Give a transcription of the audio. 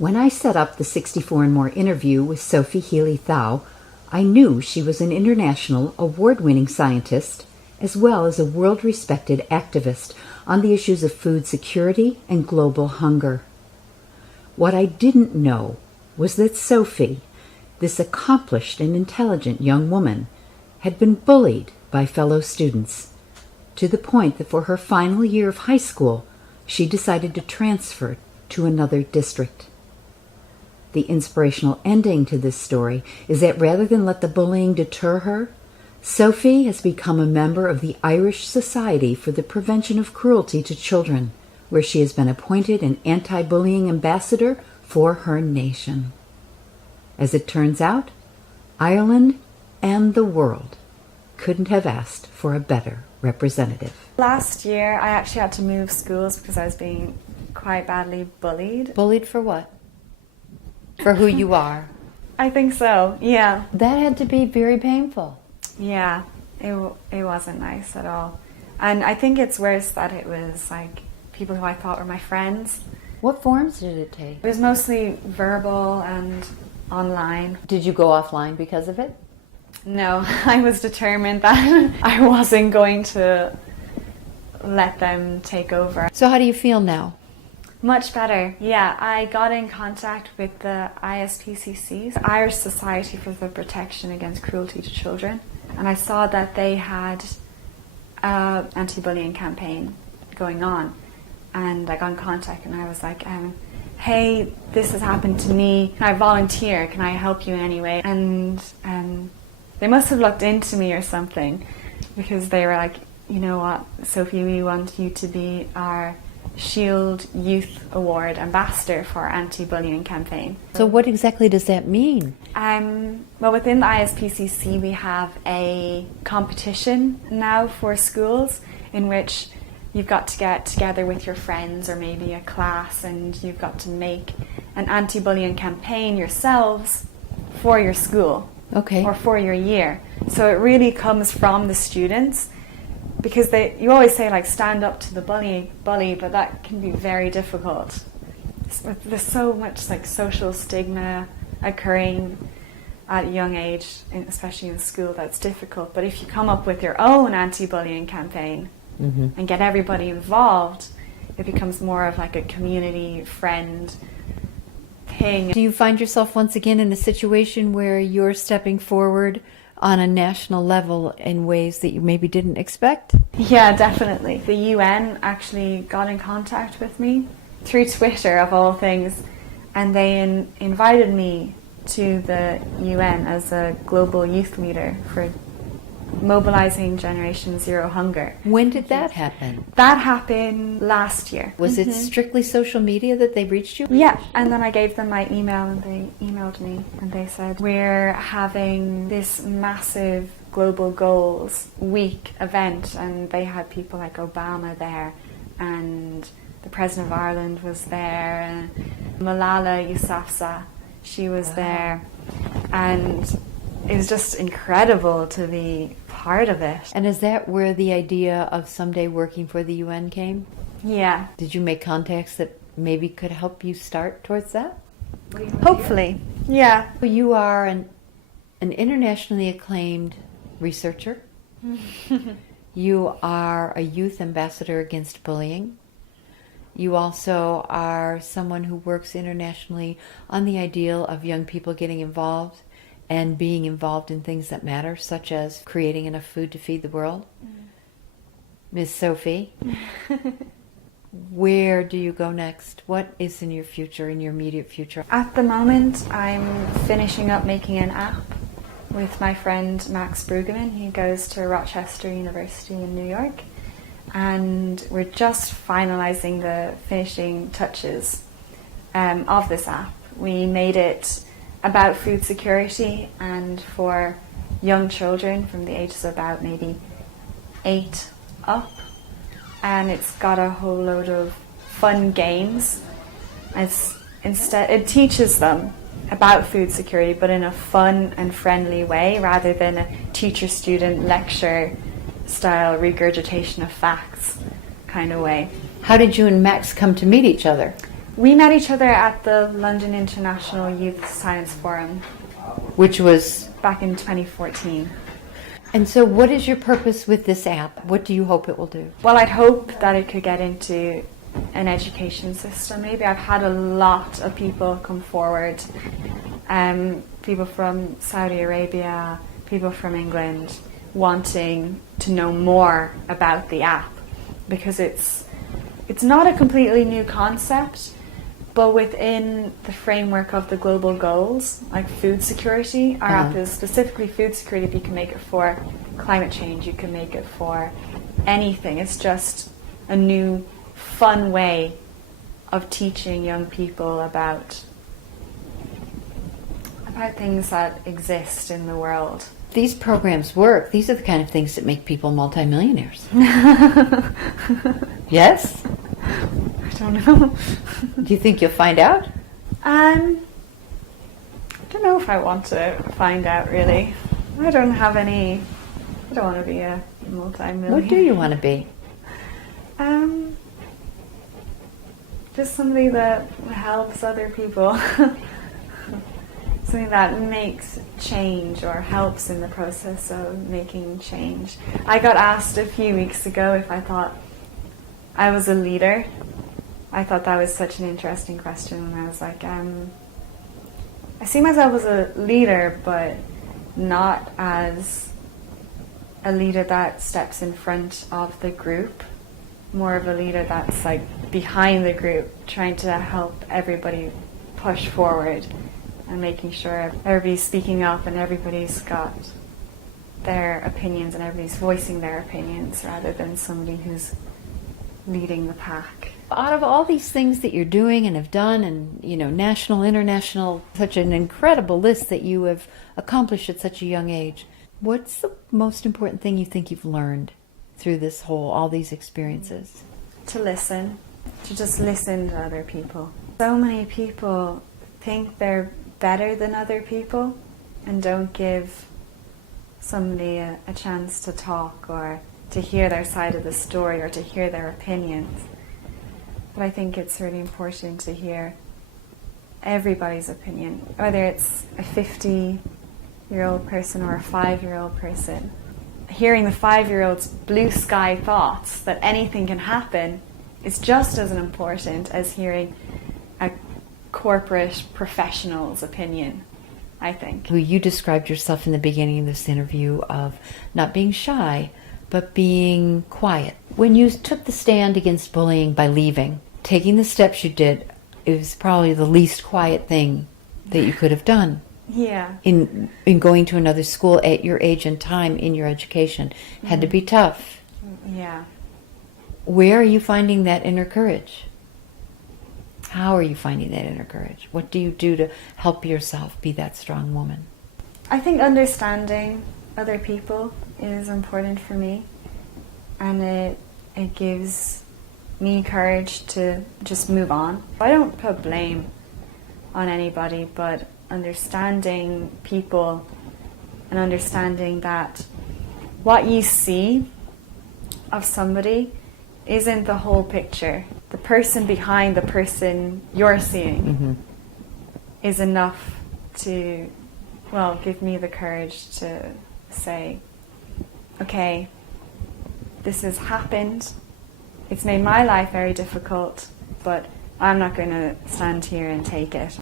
When I set up the 64 and More interview with Sophie Healy-Thow, I knew she was an international award-winning scientist as well as a world-respected activist on the issues of food security and global hunger. What I didn't know was that Sophie, this accomplished and intelligent young woman, had been bullied by fellow students, to the point that for her final year of high school, she decided to transfer to another district. The inspirational ending to this story is that rather than let the bullying deter her, Sophie has become a member of the Irish Society for the Prevention of Cruelty to Children, where she has been appointed an anti-bullying ambassador for her nation. As it turns out, Ireland and the world couldn't have asked for a better representative. Last year, I actually had to move schools because I was being quite badly bullied. Bullied for what? For who you are? I think so, yeah. That had to be very painful. Yeah, it wasn't nice at all. And I think it's worse that it was like people who I thought were my friends. What forms did it take? It was mostly verbal and online. Did you go offline because of it? No, I was determined that I wasn't going to let them take over. So how do you feel now? Much better, yeah. I got in contact with the ISPCC, the Irish Society for the Protection Against Cruelty to Children, and I saw that they had an anti-bullying campaign going on, and I got in contact and I was like, hey, this has happened to me, can I volunteer, can I help you in any way? And they must have looked into me or something, because they were like, you know what, Sophie, we want you to be our Shield Youth Award ambassador for our anti-bullying campaign. So what exactly does that mean? Well, within the ISPCC we have a competition now for schools in which you've got to get together with your friends or maybe a class, and you've got to make an anti-bullying campaign yourselves for your school. Okay. Or for your year. So it really comes from the students, because you always say like stand up to the bully, but that can be very difficult. There's so much like social stigma occurring at a young age, especially in school, that's difficult. But if you come up with your own anti-bullying campaign and get everybody involved, it becomes more of like a community friend thing. Do you find yourself once again in a situation where you're stepping forward on a national level in ways that you maybe didn't expect? Yeah, definitely. The UN actually got in contact with me through Twitter, of all things, and they invited me to the UN as a global youth leader for mobilizing Generation Zero Hunger. When did that happen? That happened last year. Was it strictly social media that they reached you? Yeah, and then I gave them my email and they emailed me and they said, we're having this massive Global Goals Week event, and they had people like Obama there, and the President of Ireland was there, and Malala Yousafzai, she was there, and it was just incredible to be part of it. And is that where the idea of someday working for the UN came? Yeah. Did you make contacts that maybe could help you start towards that? Hopefully. Yeah. You are an internationally acclaimed researcher. You are a youth ambassador against bullying. You also are someone who works internationally on the ideal of young people getting involved and being involved in things that matter, such as creating enough food to feed the world. Ms. Sophie, where do you go next? What is in your future, in your immediate future? At the moment, I'm finishing up making an app with my friend Max Brueggemann. He goes to Rochester University in New York, and we're just finalizing the finishing touches of this app. We made it about food security and for young children from the ages of about maybe 8 up, and it's got a whole load of fun games. It teaches them about food security, but in a fun and friendly way, rather than a teacher-student lecture style regurgitation of facts kind of way. How did you and Max come to meet each other? We met each other at the London International Youth Science Forum. Which was? Back in 2014. And so what is your purpose with this app? What do you hope it will do? Well, I'd hope that it could get into an education system. Maybe I've had a lot of people come forward, people from Saudi Arabia, people from England, wanting to know more about the app, because it's not a completely new concept, but within the framework of the global goals, like food security. Our app is specifically food security, but you can make it for climate change, you can make it for anything. It's just a new, fun way of teaching young people about things that exist in the world. These programs work. These are the kind of things that make people multimillionaires. Yes? I don't know. Do you think you'll find out? I don't know if I want to find out, really. I don't want to be a multi-millionaire. What do you want to be? Just somebody that helps other people. Something that makes change or helps in the process of making change. I got asked a few weeks ago if I thought I was a leader. I thought that was such an interesting question, and I was like, I see myself as a leader, but not as a leader that steps in front of the group. More of a leader that's like behind the group, trying to help everybody push forward and making sure everybody's speaking up and everybody's got their opinions and everybody's voicing their opinions, rather than somebody who's leading the pack. Out of all these things that you're doing and have done, and national, international, such an incredible list that you have accomplished at such a young age, what's the most important thing you think you've learned through all these experiences? To listen, to just listen to other people. So many people think they're better than other people and don't give somebody a chance to talk or to hear their side of the story or to hear their opinions. But I think it's really important to hear everybody's opinion, whether it's a 50-year-old person or a 5-year-old person. Hearing the 5-year-old's blue sky thoughts that anything can happen is just as important as hearing a corporate professional's opinion, I think. You described yourself in the beginning of this interview of not being shy, but being quiet. When you took the stand against bullying by leaving, taking the steps you did, it was probably the least quiet thing that you could have done. Yeah. In going to another school at your age and time in your education had to be tough. Yeah. Where are you finding that inner courage? How are you finding that inner courage? What do you do to help yourself be that strong woman? I think understanding other people is important for me, and it gives me courage to just move on. I don't put blame on anybody, but understanding people and understanding that what you see of somebody isn't the whole picture. The person behind the person you're seeing is enough to, give me the courage to say, okay, this has happened. It's made my life very difficult, but I'm not going to stand here and take it.